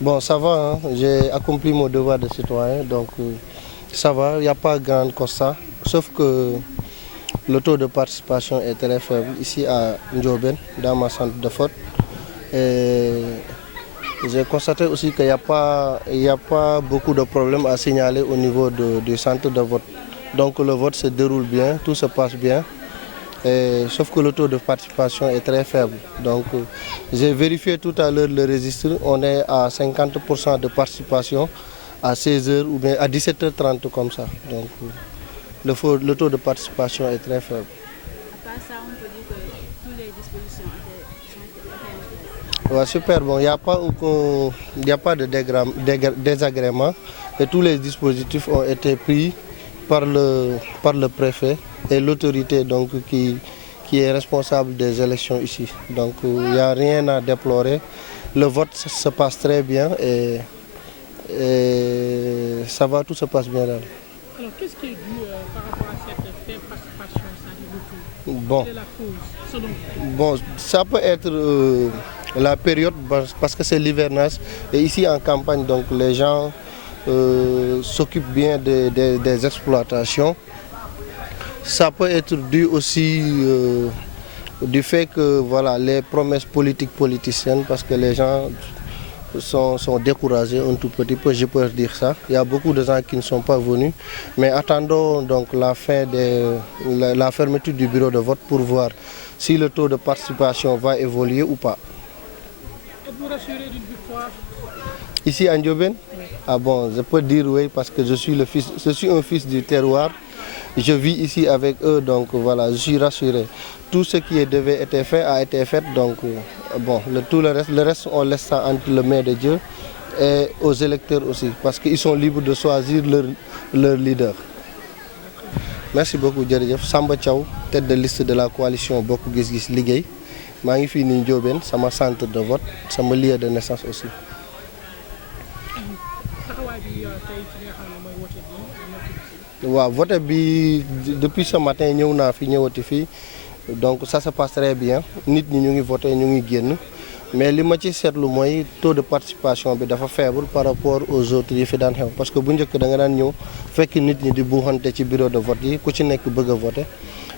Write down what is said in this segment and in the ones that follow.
Bon, ça va, hein. J'ai accompli mon devoir de citoyen, donc ça va, il n'y a pas grand constat, sauf que le taux de participation est très faible ici à Ndiobène, dans ma centre de vote. Et j'ai constaté aussi qu'il n'y a pas beaucoup de problèmes à signaler au niveau du centre de vote. Donc le vote se déroule bien, tout se passe bien. Sauf que le taux de participation est très faible. Donc j'ai vérifié tout à l'heure le registre, on est à 50% de participation à 16h ou bien à 17h30 comme ça. Donc le taux de participation est très faible. À part ça, on peut dire que toutes les dispositions ont été mises en place. Ouais, super, bon, il n'y a pas de désagrément et tous les dispositifs ont été pris par le préfet et l'autorité donc qui est responsable des élections ici. Donc il n'y a rien à déplorer. Le vote se passe très bien et ça va, tout se passe bien là. Alors, qu'est-ce qui est dû par rapport à cette faible participation, c'est-à-dire le taux? Bon, Quelle est la cause, selon vous? bon, ça peut être la période parce que c'est l'hivernage et ici en campagne, donc les gens s'occupent bien des exploitations. Ça peut être dû aussi du fait que voilà, les promesses politiciennes, parce que les gens sont découragés un tout petit peu, je peux dire ça. Il y a beaucoup de gens qui ne sont pas venus, mais attendons donc la fermeture du bureau de vote pour voir si le taux de participation va évoluer ou pas. Êtes-vous rassuré d'une victoire? Ici à Ndiobène, Oui. ah bon, je peux dire oui parce que je suis un fils du terroir. Je vis ici avec eux, donc voilà, je suis rassuré. Tout ce qui devait être fait a été fait, donc bon, tout le reste, on laisse ça entre les mains de Dieu et aux électeurs aussi, parce qu'ils sont libres de choisir leur leader. Merci beaucoup, jërëjëf. Samba Thiaw, tête de liste de la coalition Bokk Gis Gis Liggéey. maa ngi fii nii Ndiobène, sama centre de vote, sama lieu de naissance aussi. taxawaay bi tey ci nga xam ne mooy wote bi. waaw vote bi depuis ce matin ñëw naa fi ñëwati fii donc ça se passe très bien nit ñi ñu ngi voté ñu ngi génn mais li ma ci seetlu mooy taux de participation bi dafa faible par rapport aux autres yi fi daan xew parce que bu njëkk da nga daan ñëw fekk nit ñi di buuxante ci bureau de vote yi ku ci nekk bëgg a voté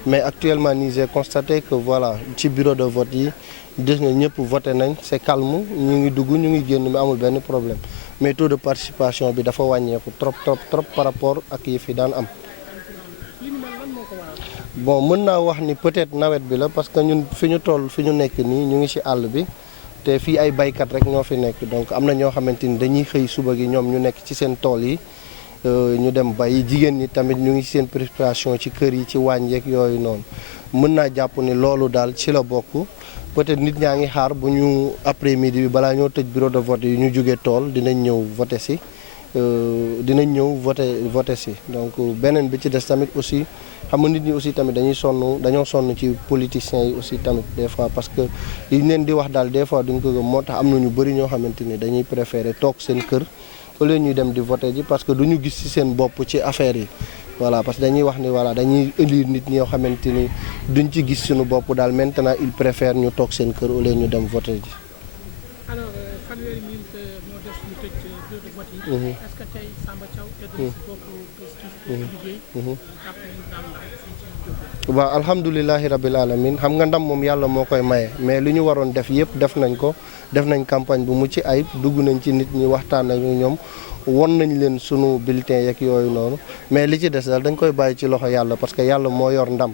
mais actuellement nii j'ai constaté que voilà ci bureau de vote yi gis nga ñëpp voté nañ c'est calme ñu ngi dugg ñu ngi génn mais amul benn problème mais taux de participation bi dafa wàññeeku trop par rapport ak yi fi daan am. li ni mel lan moo ko waral? bon mën naa wax ni peut-être nawet bi la parce que ñun fi ñu toll fi ñu nekk nii ñu ngi ci àll bi te fii ay baykat rek ñoo fi nekk donc am na ñoo xamante ni dañuy xëy suba gi ñoom ñu nekk ci seen tool yi ñu dem bay jigéen ñi tamit ñu ngi ci seen préparation ci kër yi ci waañ yeeg yooyu noonu mën naa jàpp ni loolu daal ci la bokk peut-être nit ñaa ngi xaar bu ñu après midi bi balaa ñoo tëj bureau de vote yi ñu jógee tool dinañ ñëw voter si voter si donc beneen bi ci des tamit aussi xam nga nit ñi aussi tamit dañoo sonn ci politiciens yi aussi tamit des fois parce que li ñu leen di wax daal des fois duñ ko gëm moo tax am na ñu bëri ñoo xamante ni dañuy préférer toog seen kër au lieu ñuy dem di voter ji parce que duñu gis ci seen bopp ci affaire yi voilà parce que dañuy wax ni voilà dañuy élire nit ñoo xamante ni duñ ci gis suñu bopp daal maintenant ils préfèrent ñu toog seen kër au lieu ñu dem voter ji. alors fanweeri minute moo des ñu tëj bureau de vote yi. est-ce que tey Samba Thiaw tête de liste Bokk Gis Gis Liggéey jàpp nañu ndam la fii ci Ndiobène? waaw alhamdulilahi rabil alamin xam nga ndam moom yàlla moo koy maye mais li ñu waroon def yëpp def nañ ko def nañ campagne bu mucc ayib dugg nañ ci nit ñi waxtaan ak ñoom won nañ leen sunu bulletin yeeg yooyu noonu mais li ci des daal dañ koy bàyyi ci loxo yàlla parce que yàlla moo yor ndam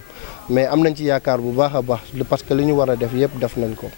mais am nañ ci yaakaar bu baax a baax parce que li ñu war a def yëpp def nañ ko.